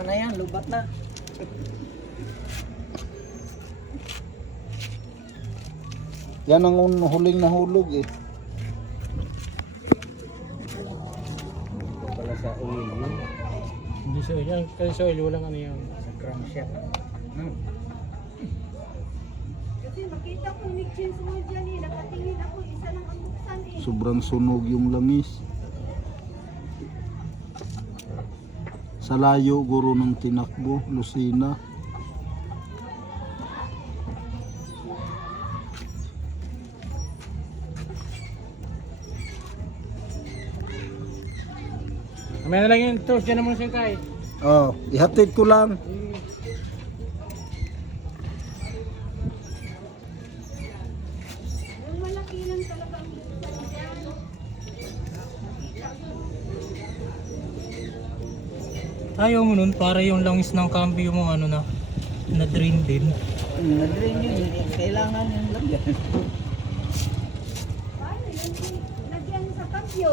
Tama na yan, lubat na. Yan ang huling nahulog eh. Pala sa oil yun. Hindi sa oil yan. Kasi sa oil walang ano yan. Sa crankshaft. Kasi makita ko ni Chin mo dyan eh. Nakatingin ako, isa lang ang buksan eh. Sobrang sunog yung langis. Sa layo guro ng tinakbo, Lucina. Kamaya na lang yun. Tos, dyan naman siya kay. Oh, ihatid ko lang. Yung malaki lang talaga ang buksan dyan. Ayaw mo nun, para yung langis ng cambio mo ano na drain din. Na-drain yun. Hindi kailangan yung lagyan. Paano yung lagyan sa kampyo?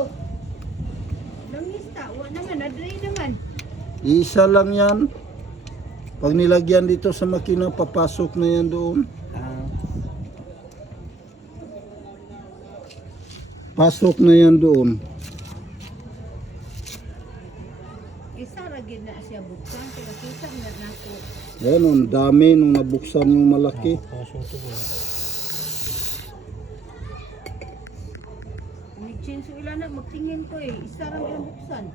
Langista, wala naman, na-drain naman. Isa lang yan. Pag nilagyan dito sa makina, papasok na yan doon. Pasok na yan doon. Isa ragid na siya buksan, kaya kita na nato. Ayan, ang dami nung nabuksan yung malaki. Pasok to ba? Ni Chin wala na, magtingin ko eh. Isa lang yung buksan.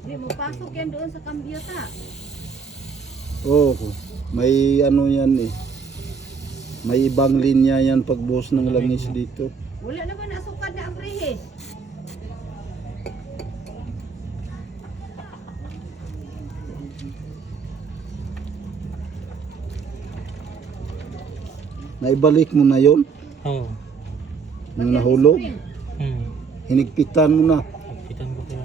Hindi mo pasok yan doon sa kambyo ta. Oh, may ano yan eh. May ibang linya yan pagbuhos ng langis dito. Wala naman nasukad na abrihe. Naibalik mo na yon Oo. nung nahulog. Hmm. Hinigpitan mo na. Kitan ko kaya.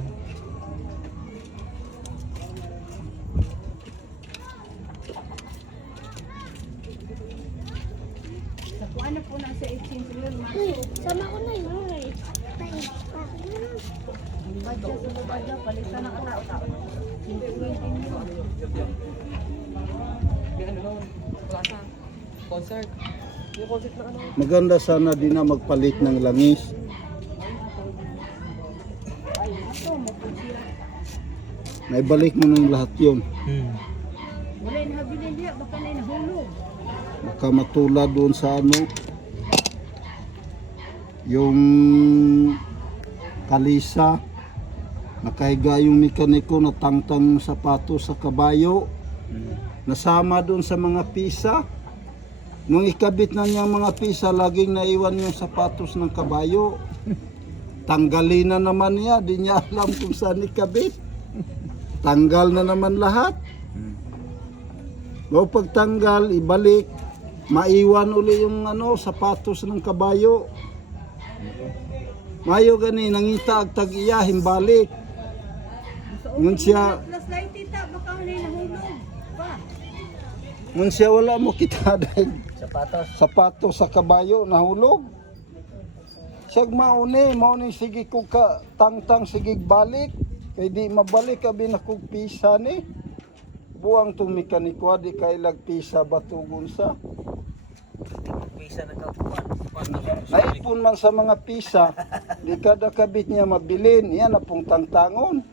Sa kuan na po na sa 18 yun, masuk. Sama ko na yun. Ang badya sa badya, palitan na ka na. Hindi ko yun yun. Concert. Yung concert na ano? Maganda sana din na magpalit ng langis. Ay, ito, mapusiya. Naibalik mo na yung lahat yun. Hmm. Wala yung nahabilin niya, baka na yung nahulog. Baka matulad doon sa ano. Yung kalisa. Nakahiga yung mekaniko na tangtang yung sapatos sa kabayo. Nasama doon sa mga pisa. Nung ikabit na niya ang mga pisa, laging naiwan yung sapatos ng kabayo. Tanggalin na naman niya, di niya alam kung saan ikabit. Tanggal na naman lahat. O pagtanggal, ibalik, maiwan uli yung ano, sapatos ng kabayo. Mayo gani, nangita ag tag-iya, himbalik. Ngun siya, Plus light tita, baka na yung nahulog. Pa. ngun siya wala mo kita dahil Sapatos. sapatos sa kabayo, nahulog. Siyag mauni, sige ko ka, tangtang, sige balik. Kaya di mabalik, abi na kong pisa ni. Buang tong mekaniko, di kay lagpisa batugon sa. Pisa na kapuan. Naipon man sa mga pisa, di kada kabit niya mabilin, yan na pong tangtangon.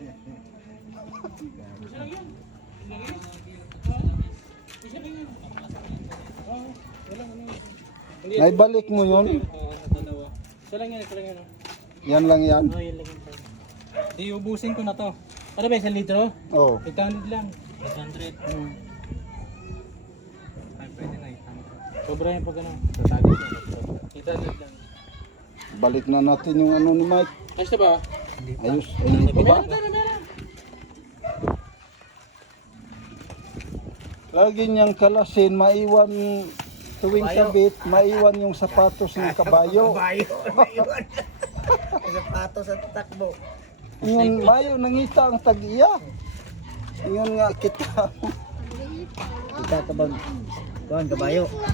Naibalik mo yun, Isa lang yan, isa lang yan. yan lang yan. Oh, yun lang yan. Di, ubusin ko na to. Ano ba, 1 litro? Oh. 800 lang. 800. Ay, pwede na 800. Sobra yung pag ano. Tatago siya. 800 lang. Balik na natin yung ano ni Mike. Ayos na ba? Ayos, ayun pa ba? Lagi niyang kalasin, maiwan tuwing kabit, maiwan yung sapatos ng kabayo. Kabayo. Ayun. Sapatos at takbo. Yun, mayo, nangita ang tag-iya. Yun nga kita. Kita tabag. Kuhan, kabayo. Pati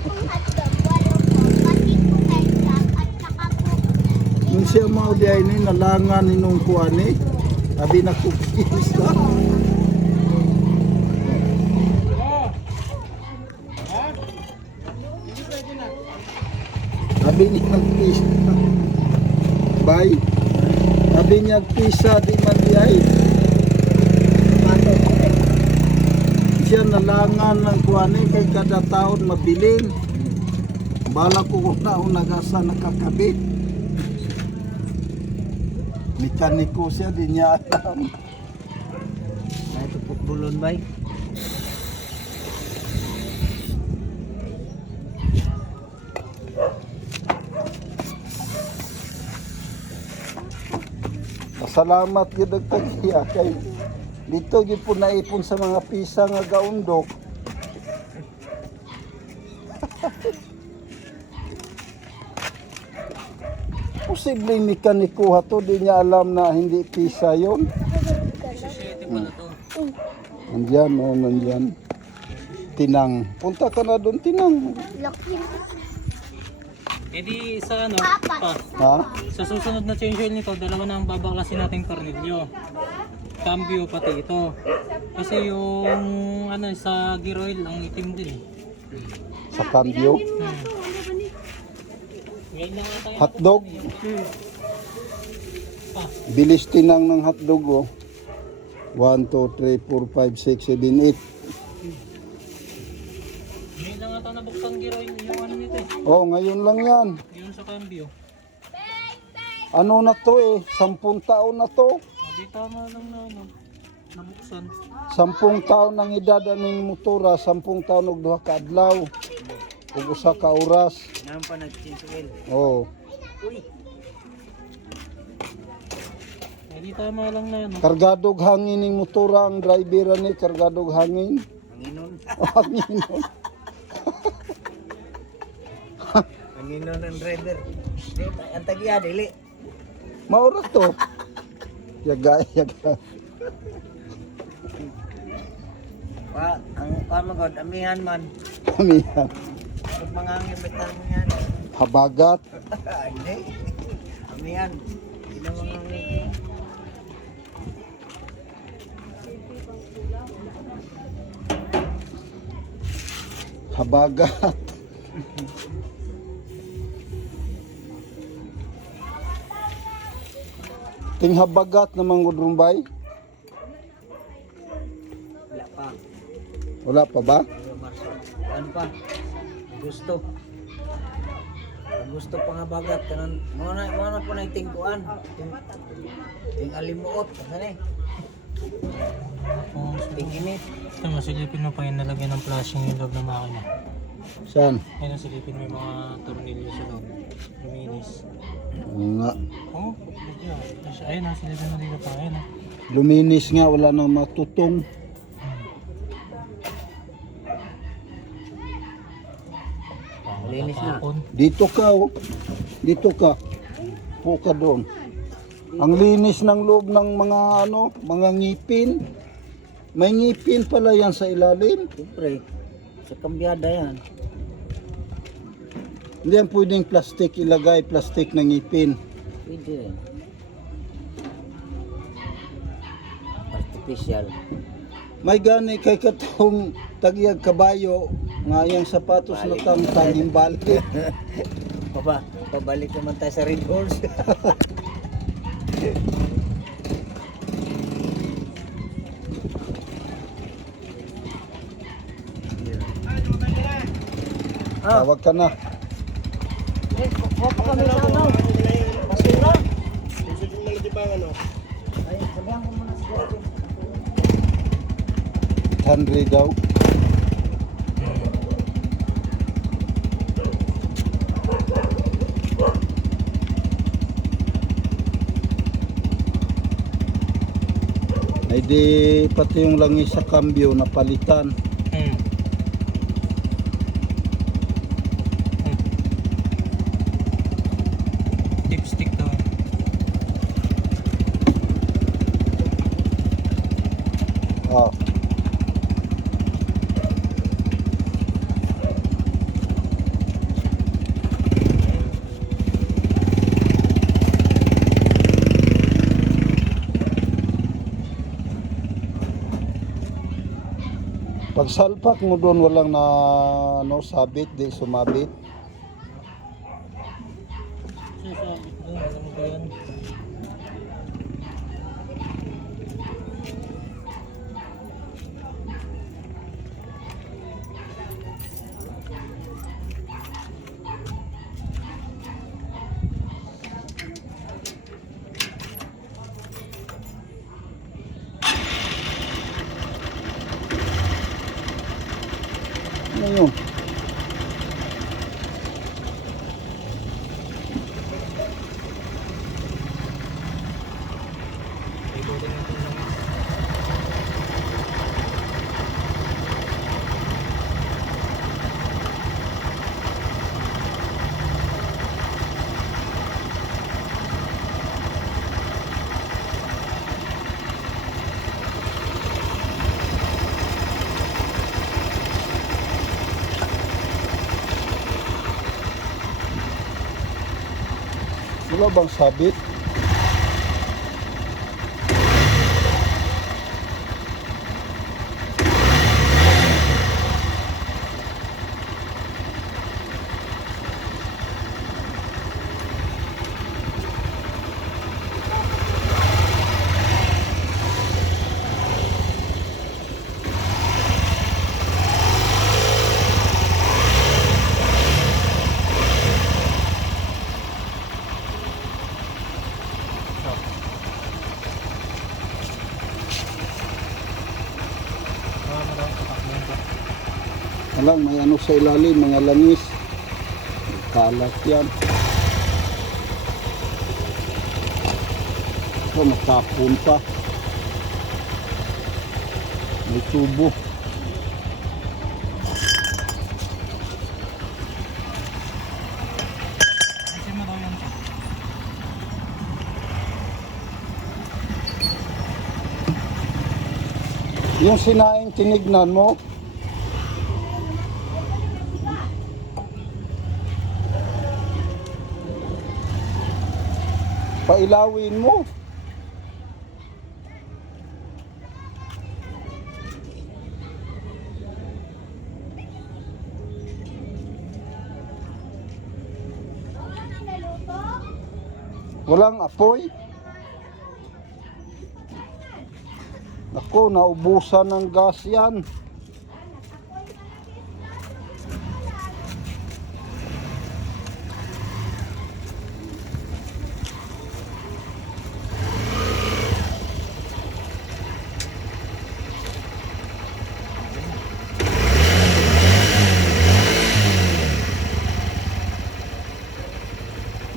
po kayo at saka po Nung siya mao di ay ni nalangan ninong kuani. Abi na kupisa. Abi niya nagpisa. Bay. Abi niya pisa di man di ay. Siya nalangan ng kuani kay kada taon mabilin. Bala ko kung nagasa nakakabit. Mekaniko siya, di niya alam. Ay, tupok bulon bay. Salamat gid og tagiya kay dito gid po naipon sa mga pisa nga gaundok. Posibleng mekaniko to, di niya alam na hindi pisa yon. Nandiyan, oh, nandiyan. Tinang. Punta ka na doon, Tinang. Eh di sa ano, pa, Ha? sa susunod na change oil nito, dalawa na ang babaklasin nating tornilyo. Cambio pati ito. Kasi yung ano sa gear oil ang itim din. Sa cambio. Ngayon na nga tayo. Hotdog. Pa, Bilis Tinang ng hotdog, oh. 1, 2, 3, 4, 5, 6, 7, 8. ngayon na nga tayo nabuksan gear oil yung ano nito eh. Oh, ngayon lang yan. Yun sa cambio. Ano na to eh? 10 taon na to. Di tama lang na ano, nabuksan. 10 taon ang edad aning motora, 10 taon og duha ka adlaw. Ug usa ka oras. Ngayon pa nag-change oil. Oh, Eh di tama lang na ano. kargadog hangin ning motora ang driver ni kargadog hangin. Manginon. Hangin. Manginon ang driver. Ang tagiya, dili. Maura to. Yaga. Pa, ang pamagod, amihan man. Amihan. Pag mga ngibitan mo yan. Habagat. Hindi. Amihan. Hindi na mga ngibit. Habagat. Ting habagat naman gudrumbay. Wala pa. Wala pa ba? Pero Marso. Ano pa? Gusto. Gusto pa nga bagat. Kanan, mga po na yung tingkuan. Ting alimuot. Ano eh? Oh, Ting init. so, masilipin mo pa yung nalagyan ng flashing yung loob ng makina. Saan? Ayun, nasilipin mo yung mga tornilyo sa loob. Luminis. Oo nga. Oh, medyo. Ayun, nasilipin mo dito pa. Ayun, Luminis nga, wala nang matutong. Linis na. Dito ka, oh. Dito ka. Po ka doon. Ang linis ng loob ng mga ano, mga ngipin. May ngipin pala yan sa ilalim. Siyempre. Sa kambyada yan. Hindi yan pwedeng plastic ilagay, plastic na ngipin. Pwede. Artificial. May gani kay katong tagiyag kabayo nga yung sapatos na tangtang himbali. Pabalik naman tayo sa Red Horse. Tawag ka na. Kuha pa kami sa ano? Basura. Ay, sabihan ko muna sa Gavin. Henry daw. Ay di pati yung langis sa kambyo napalitan. Dipstick daw. Ah. Pagsalpak mo doon walang na no, sabit, di sumabit. Sasabit doon, alam mo ba yan? Ano yun? Ikutin natin lang. Wala bang sabit? Alang, may ano sa ilalim, mga langis. Kalat yan. So, matapon pa. May tubo. Kasi mo daw yan. Yung sinaing tinignan mo, pailawin mo. Walang apoy. Ako, naubusan ng gas yan.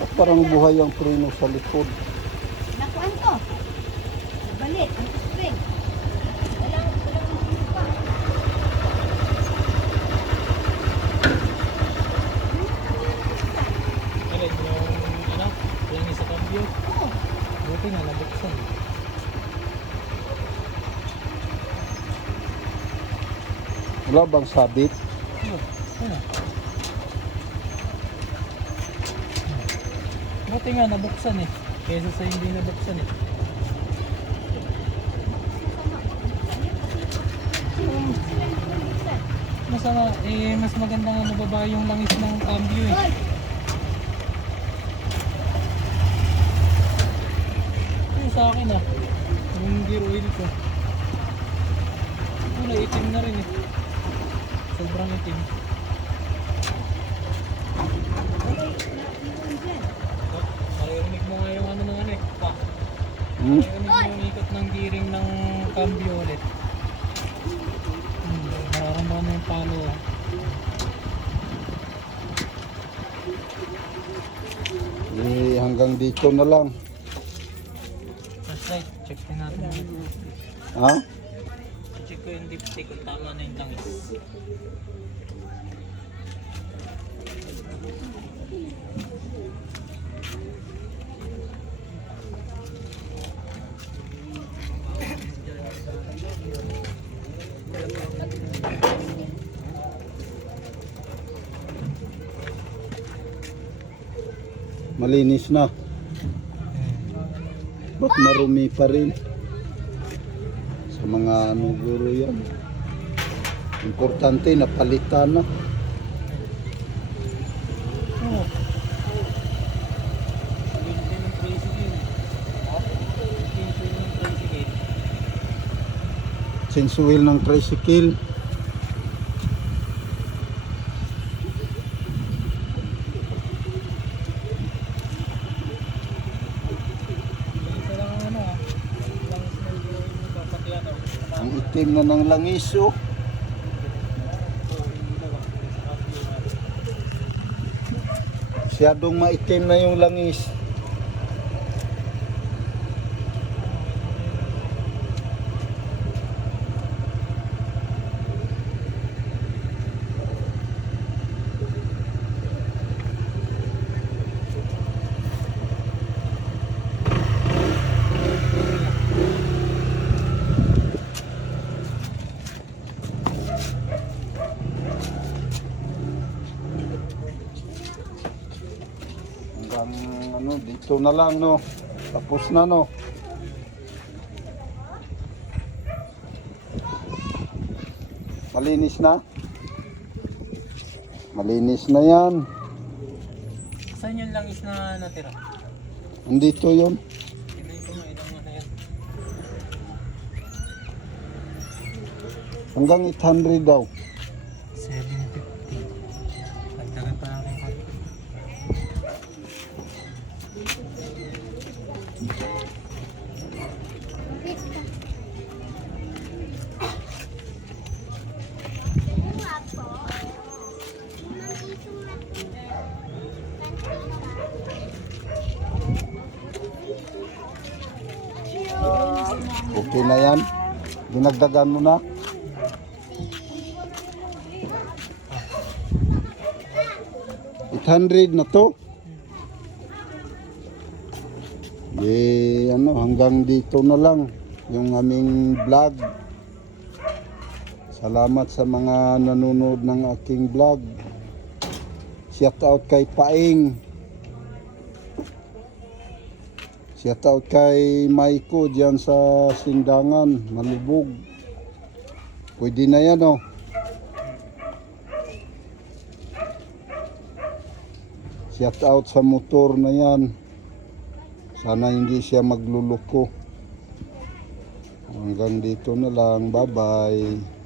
Ba't parang buhay ang preno sa likod? Nakuan ko. Nabalik. Ang spring. Walang pa. Alin yung ano? Yung isa cambio. Oo. Buti nga nabuksan. Wala bang sabit? Ano? Buti nga nabuksan eh. Kaysa sa hindi nabuksan eh. Masama eh, mas maganda nga mababa yung langis ng cambio eh. Hoy! Yung sa akin ah. Yung gear oil ko. Wala, itim na rin eh. Sobrang itim. Maririnig mo nga yung ano ng ano eh. Pa. Maririnig mo yung ikot ng gearing ng cambio ulit. Nararamdaman mo yung palo ah. Eh, hanggang dito na lang. Flashlight, check din natin. Ha? Check ko yung dipstick kung tama na yung langis. Malinis na. Ba't marumi pa rin? Sa mga ano guro yan. Importante, napalitan na. Oo. Ganda ng tricycle. Change wheel ng tricycle. Ito lang ang ano, lang smell yung pati ano. Ang itim na ng langis, oh. Masyadong maitim na yung langis. Hanggang ano, dito na lang, no. Tapos na, no. Malinis na. Malinis na yan. Saan yung langis na natira? Andito yun. Tignan ko nga ilang ano yan. Hanggang 800 daw. 750. Pagdagan pa natin ko. Okay na yan. Dinagdagan mo na. $800 na to. Ano, hanggang dito na lang yung aming vlog. Salamat sa mga nanonood ng aking vlog. Shout out kay Paing. Shout out kay Maiko dyan sa Sindangan, Malubog. Pwede na yan, oh. Shout out sa motor na yan. Sana hindi siya magluluko. Hanggang dito na lang. Bye-bye.